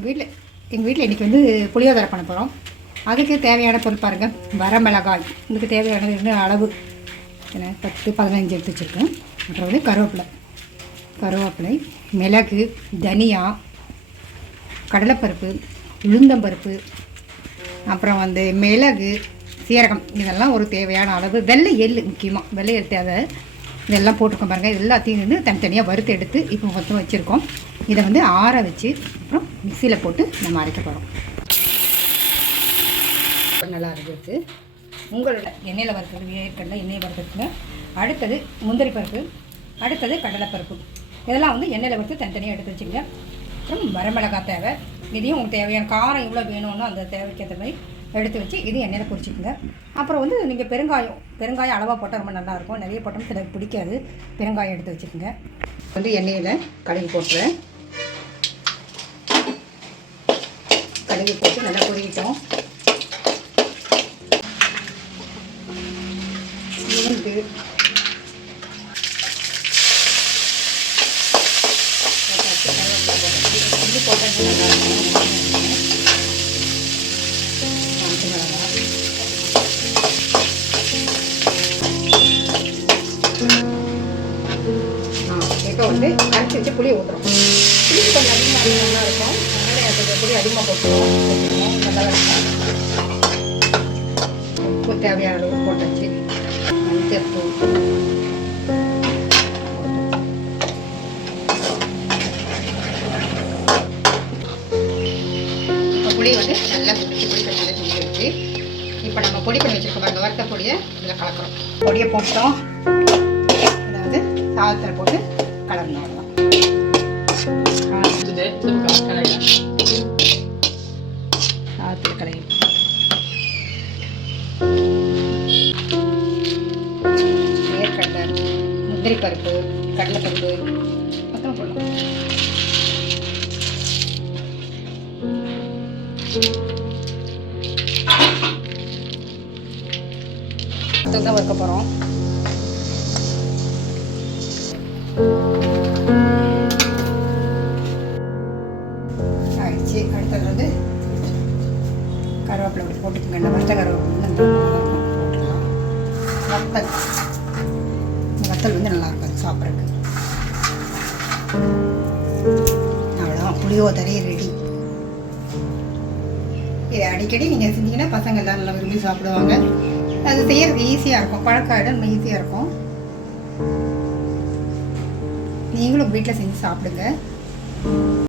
எங்கள் வீட்டில் இன்றைக்கி வந்து புளியோதரை பண்ண போகிறோம். அதுக்கு தேவையான பொருள் பாருங்கள். வரமிளகாய், இதுக்கு தேவையான அளவு 10-15 எடுத்து வச்சுருக்கேன். அப்புறம் வந்து கருவேப்பிலை, மிளகு, தனியா, கடலைப்பருப்பு, உளுந்தம்பருப்பு, அப்புறம் வந்து மிளகு, சீரகம், இதெல்லாம் ஒரு தேவையான அளவு. வெள்ளை எள், முக்கியமாக வெள்ளை எள் தேவை. இதெல்லாம் போட்டிருக்கோம் பாருங்கள். எல்லாத்தையும் வந்து தனித்தனியாக வறுத்து எடுத்து இப்போ மொத்தம் வச்சுருக்கோம். இதை வந்து ஆற வச்சு அப்புறம் மிக்சியில் போட்டு நம்ம அரைக்க போகிறோம். நல்லா இருக்குது. உங்களோட எண்ணெயில் வறுக்கிறது, வேர்க்கடலை எண்ணெய் வறுக்கிறதுங்க. அடுத்தது முந்திரி பருப்பு, அடுத்தது கடலைப்பருப்பு. இதெல்லாம் வந்து எண்ணெயில் வறுத்து தனித்தனியாக எடுத்து வச்சுக்கோங்க. அப்புறம் வரமிளகாய் தேவை. இதையும் உங்களுக்கு தேவையான காரம் எவ்வளோ வேணும்னு அந்த தேவைக்கேற்ற மாதிரி எடுத்து வச்சு இது எண்ணெயில் பொரிச்சிக்கோங்க. அப்புறம் வந்து நீங்கள் பெருங்காயம் அளவாக போட்டால் ரொம்ப நல்லாயிருக்கும். நிறைய போட்டோம் சிலருக்கு பிடிக்காது. பெருங்காயம் எடுத்து வச்சுக்கோங்க. வந்து எண்ணெயில் கடுகு போட்டுறேன். கடுகு போட்டு நல்லா பொரிக்கிட்டோம். உளுந்து, இது போட்டால் நல்லாயிருக்கும். இப்போ வந்து அரைச்சி வச்சு புளி ஊற்றுறோம். புளி கொஞ்சம் அதிகமாக நல்லா இருக்கும். அதனால் புளி அதிகமாக போட்டுருவோம். நல்லா இருக்கும். உப்பு தேவையான அளவு போட்டாச்சு. மஞ்சத்தூள், இப்போ புளி வந்து நல்லா புளி நல்லா செஞ்சிருச்சு. இப்போ நம்ம பொடி பண்ணி வச்சுருக்கோம் பாருங்க, வறுத்த பொடியை இதில் கலக்கிறோம். பொடியை போட்டோம். இதை வந்து சாதத்தில் போட்டு கலரணும். அவ்வளோதான். சாதத்தில் கலரி வேர்க்கடலை, முந்திரி பருப்பு, கடலைப்பருப்பு மொத்தம் போடலாம். தான் வறுக்க போகிறோம். ஆயிடுச்சு. அடுத்தது வந்து கருவேப்பிலை அப்படி போட்டுக்கோங்க. இந்த வறுத்த கருவேப்பிலை போட்டுக்கலாம். வத்தல் வந்து நல்லாயிருக்கும் சாப்பிட்றதுக்கு. அவ்வளோதான், புளியோதரை ரெடி. இதை அடிக்கடி நீங்கள் செஞ்சீங்கன்னா பசங்க எல்லாம் நல்லா விரும்பி சாப்பிடுவாங்க. அது செய்யறதுக்கு ஈஸியாக இருக்கும். பழக்காயிடம் ஈஸியாக இருக்கும். நீங்களும் வீட்டில் செஞ்சு சாப்பிடுங்க.